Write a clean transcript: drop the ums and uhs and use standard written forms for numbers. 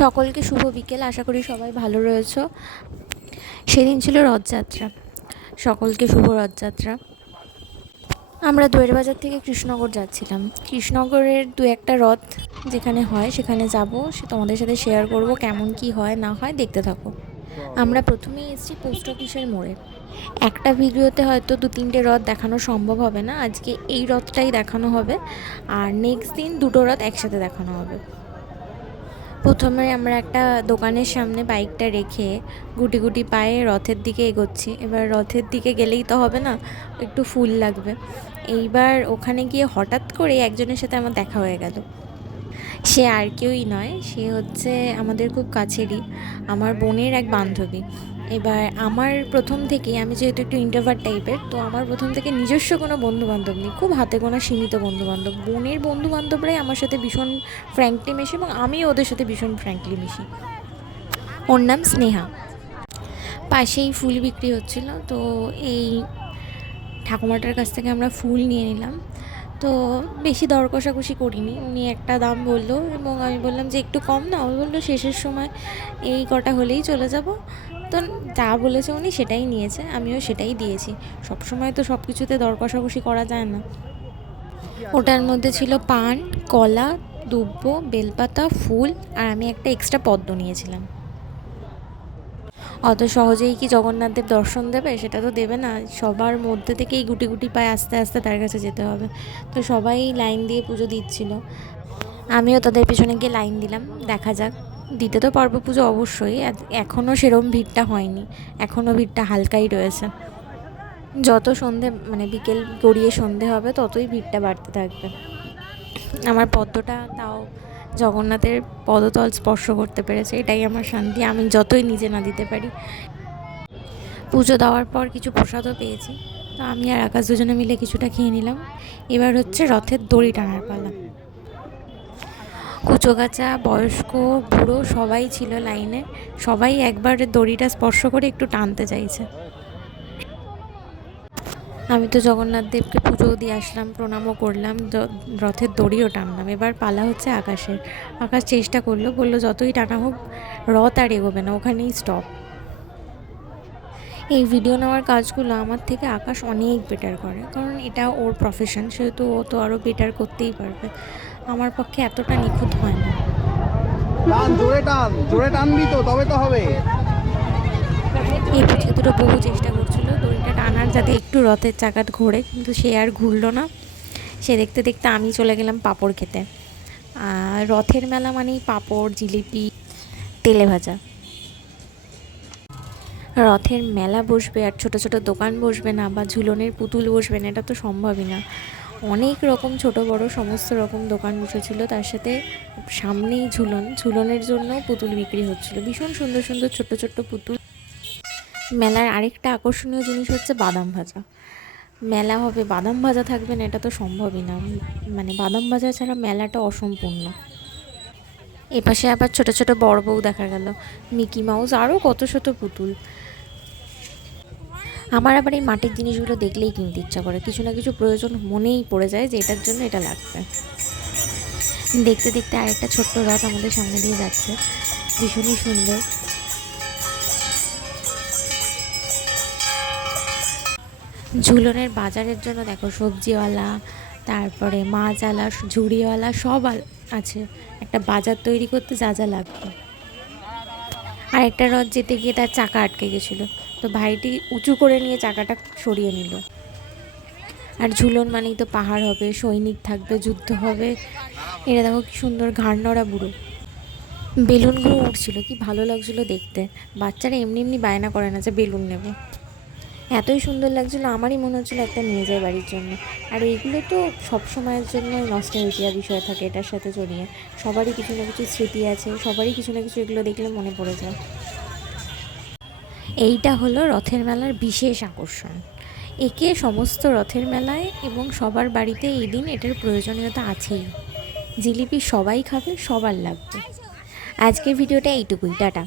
সকলকে শুভ বিকেল। আশা করি সবাই ভালো রয়েছো। সেদিন ছিল রথযাত্রা। সকলকে শুভ রথযাত্রা। আমরা দইয়ের বাজার থেকে কৃষ্ণনগর যাচ্ছিলাম। কৃষ্ণনগরের দু একটা রথ যেখানে হয় সেখানে যাব, সে তোমাদের সাথে শেয়ার করব কেমন কি হয় না হয়, দেখতে থাকো। আমরা প্রথমেই এসেছি পোস্ট অফিসের মোড়ে। একটা ভিডিওতে হয়তো 2-3টে রথ দেখানো সম্ভব হবে না, আজকে এই রথটাই দেখানো হবে, আর নেক্সট দিন দুটো রথ একসাথে দেখানো হবে। প্রথমে আমরা একটা দোকানের সামনে বাইকটা রেখে গুটি গুটি পায়ে রথের দিকে এগোচ্ছি। এবার রথের দিকে গেলেই তো হবে না, একটু ফুল লাগবে। এইবার ওখানে গিয়ে হঠাৎ করে একজনের সাথে আমার দেখা হয়ে গেল। সে আর কেউই নয়, সে হচ্ছে আমাদের খুব কাছেরই আমার বোনের এক বান্ধবী। এবার আমার প্রথম থেকেই, আমি যেহেতু একটু ইন্ট্রোভার্ট টাইপের, তো আমার প্রথম থেকে নিজস্ব কোনো বন্ধুবান্ধব নেই, খুব হাতে গোনা সীমিত বন্ধুবান্ধব। বোনের বন্ধুবান্ধবরাই আমার সাথে ভীষণ ফ্র্যাঙ্কলি মেশে এবং আমিও ওদের সাথে ভীষণ ফ্র্যাঙ্কলি মিশি। ওর নাম স্নেহা। পাশেই ফুল বিক্রি হচ্ছিল, তো এই ঠাকুমাটার কাছ থেকে আমরা ফুল নিয়ে নিলাম। তো বেশি দর কষাকষি করিনি, উনি একটা দাম বললো এবং আমি বললাম যে একটু কম না। ও বললো শেষের সময় এই কটা হলেই চলে যাব। তো যা বলেছে উনি সেটাই নিয়েছে, আমিও সেটাই দিয়েছি। সব সময় তো সব কিছুতে দর কষাকষি করা যায় না। ওটার মধ্যে ছিল পান, কলা, দুব্ব, বেলপাতা, ফুল, আর আমি একটা এক্সট্রা পদ্ম নিয়েছিলাম। অত সহজেই কি জগন্নাথ দেব দর্শন দেবে? সেটা তো দেবে না। সবার মধ্যে থেকেই গুটি গুটি পায়ে আস্তে আস্তে তার কাছে যেতে হবে। তো সবাই লাইন দিয়ে পুজো দিচ্ছিল, আমিও তাদের পেছনে গিয়ে লাইন দিলাম। দেখা যাক, দিতে তো পারবো পুজো অবশ্যই। এখনও সেরকম ভিড়টা হয়নি, এখনও ভিড়টা হালকাই রয়েছে। যত সন্ধে বিকেল গড়িয়ে সন্ধে হবে ততই ভিড়টা বাড়তে থাকবে। আমার পদ্মটা তাও জগন্নাথের পদতল স্পর্শ করতে পেরেছে, এটাই আমার শান্তি, আমি যতই নিজে না দিতে পারি। পুজো দেওয়ার পর কিছু প্রসাদও পেয়েছি, তো আমি আর আকাশ দুজনে মিলে কিছুটা খেয়ে নিলাম। এবার হচ্ছে রথের দড়ি টানার পালা। কুচোগাছা, বয়স্ক, বুড়ো সবাই ছিল লাইনে। সবাই একবার দড়িটা স্পর্শ করে একটু টানতে চাইছে। আমি তো জগন্নাথ দেবকে পুজোও দিয়ে আসলাম, প্রণামও করলাম, রথের দড়িও টানলাম। এবার পালা হচ্ছে আকাশের। আকাশ চেষ্টা করলো, বললো যতই টানা হোক রথ আর এগোবে না, ওখানেই স্টপ। এই ভিডিও নেওয়ার কাজগুলো আমার থেকে আকাশ অনেক বেটার করে, কারণ এটা ওর প্রফেশন, সেহেতু ও তো আরও বেটার করতেই পারবে। আমার পক্ষে এতটা নিখুঁত হয় না। জোরে টানবি তো, তবে তো হবে। এই পিছিয়ে দুটো বহু চেষ্টা করছিল দড়িটা টানার, যাতে একটু রথের চাকাত ঘোরে, কিন্তু সে আর ঘুরলো না। সে দেখতে দেখতে আমি চলে গেলাম পাঁপড় খেতে। রথের মেলা মানেই পাঁপড়, জিলিপি, তেলে ভাজা। রথের মেলা বসবে আর ছোট ছোট দোকান বসবে না, বা ঝুলনের পুতুল বসবে না, এটা তো সম্ভবই না। অনেক রকম ছোট বড় সমস্ত রকম দোকান বসেছিল, তার সাথে সামনেই ঝুলনের জন্য পুতুল বিক্রি হচ্ছিল, ভীষণ সুন্দর সুন্দর ছোট্ট ছোট্ট পুতুল। মেলার আরেকটা আকর্ষণীয় জিনিস হচ্ছে বাদাম ভাজা। মেলা হবে বাদাম ভাজা থাকবে না, এটা তো সম্ভবই না। বাদাম ভাজা ছাড়া মেলাটা অসম্পূর্ণ। এপাশে আবার ছোট ছোট বড় বউ দেখা গেল, মিকি মাউস, আরও কত শত পুতুল। আমার আবার এই মাটির জিনিসগুলো দেখলেই কিনতে ইচ্ছা করে, কিছু না কিছু প্রয়োজন মনেই পড়ে যায় যে এটার জন্য এটা লাগবে। দেখতে দেখতে আরেকটা ছোট্ট রথ আমাদের সামনে দিয়ে যাচ্ছে, ভীষণই সুন্দর। ঝুলনের বাজারের জন্য দেখো সবজিওয়ালা, তারপরে মাছওয়ালা, ঝুড়িওয়ালা সব আছে, একটা বাজার তৈরি করতে যা যা লাগবে। আর একটা রথ যেতে গিয়ে তার চাকা আটকে গেছিলো, তো ভাইটি উঁচু করে নিয়ে চাকাটা সরিয়ে নিল। আর ঝুলন মানেই তো পাহাড় হবে, সৈনিক থাকবে, যুদ্ধ হবে। এটা দেখো কি সুন্দর ঘাড় নড়া বুড়ো। বেলুনগুলো উঠছিল, কি ভালো লাগছিলো দেখতে। বাচ্চারা এমনি এমনি বায়না করে না যে বেলুন নেব, এতই সুন্দর লাগছিলো, আমারই মনে হচ্ছিলো একটা নিয়ে যায় বাড়ির জন্য। আর এইগুলো তো সব সময়ের জন্য নস্টালজিয়া বিষয় থাকে এটার সাথে জড়িয়ে। সবারই কিছু না কিছু স্মৃতি আছে, সবারই কিছু না কিছু এগুলো দেখলে মনে পড়ে যায়। এইটা হলো রথের মেলার বিশেষ আকর্ষণ। একে সমস্ত রথের মেলায় এবং সবার বাড়িতে এই দিন এটার প্রয়োজনীয়তা আছেই। জিলিপি সবাই খাবে, সবার লাগবে। আজকের ভিডিওটা এইটুকুই, টাটা।